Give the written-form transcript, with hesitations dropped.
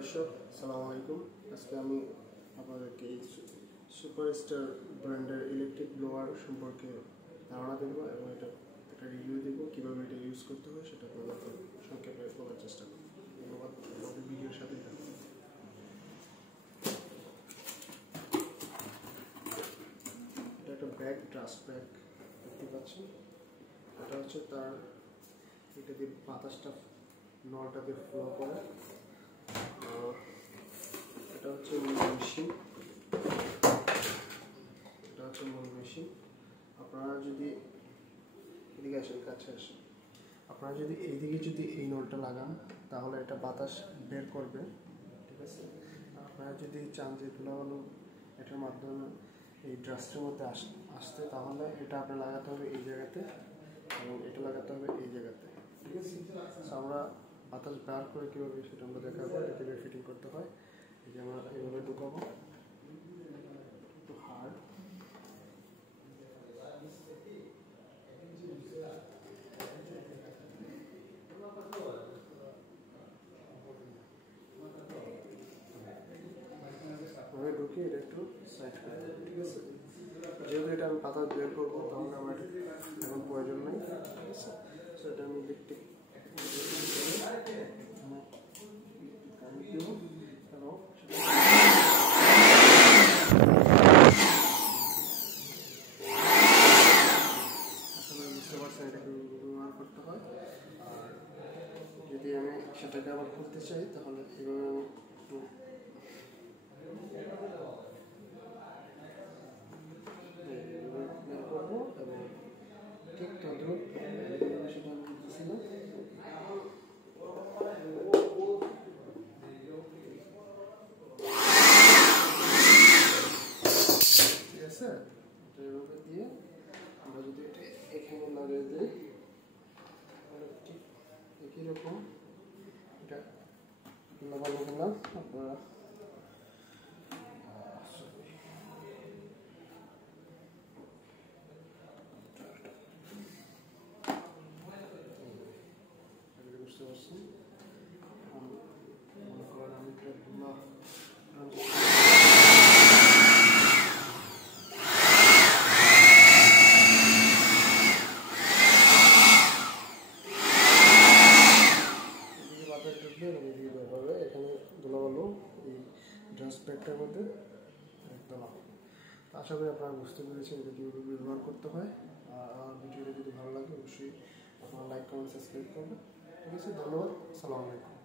দর্শক আসসালামু আলাইকুম। আজকে আমি আপনাদেরকে এই সুপারস্টার ব্র্যান্ডের ইলেকট্রিক ব্লোয়ার সম্পর্কে ধারণা দেব এবং এটা একটা রিভিউ দেব, কীভাবে এটা ইউজ করতে হয় সেটা আপনাদেরকে সংক্ষেপে বলার চেষ্টা করব। ধন্যবাদ, আমাদের ভিডিওর সাথে থাকুন। এটা একটা ব্যাগ, ট্রাস্ট ব্যাগ দেখতে পাচ্ছেন। এটা হচ্ছে তার এটা দিয়ে বাতাসটা নলটাতে ফ্লো করে। এটা হচ্ছে মূল মেশিন, আপনারা যদি এদিকে আসেন, কাছে আসেন, আপনারা যদি এইদিকে এই নলটা লাগান তাহলে এটা বাতাস বের করবে, ঠিক আছে। আপনারা যদি চান যে ধুলাবালু এটার মাধ্যমে এই ড্রাস্টের মধ্যে আসতে, তাহলে এটা আপনার লাগাতে হবে এই জায়গাতে এবং এটা লাগাতে হবে এই জায়গাতে, ঠিক আছে। আমরা বাতাস বার করে কীভাবে সেটা আমরা দেখাবো, এটা কীভাবে ফিটিং করতে হয়। এই যে আমরা এইভাবে ঢুকাবো, একটু হার্ড, ঢুকিয়ে এটা একটু সাইড করে দেবো, ঠিক আছে। যেহেতু এটা আমি বাতাস বের করবো তাহলে আমার এখন প্রয়োজন নেই, ঠিক আছে। সো এটা আমি ইলেকট্রিক দেবো এবং আসলে বুঝতে পারছেন এটাকে ব্যবহার করতে হয়। আর যদি আমি সেটাকে আবার খুলতে চাই তাহলে এভাবে আমি একটু বের করবো এবং ঠিক তদ্রুপ সেটা আমি করতেছি না, ঠিক আছে। এটা এভাবে দিয়ে আমরা যদি এটা এখানে লাগিয়ে দিই তাহলে ঠিক একই রকম এটা লাগানো গেলাম। আপনারা বুঝতে পারছেন, মনে করেন আমি একটা ধুলা বাতাস ঢুকবে এবং এদিকে বের হবে। এখানে ধুলাবালু এই ড্রাস্ট ব্যাগটার মধ্যে একদম। আশা করি আপনারা বুঝতে পেরেছেন এটা কীভাবে ব্যবহার করতে হয়। আর ভিডিওটা যদি ভালো লাগে অবশ্যই আপনারা লাইক, কমেন্ট, সাবস্ক্রাইব করবেন, ঠিক আছে। ধন্যবাদ, আসসালামু আলাইকুম।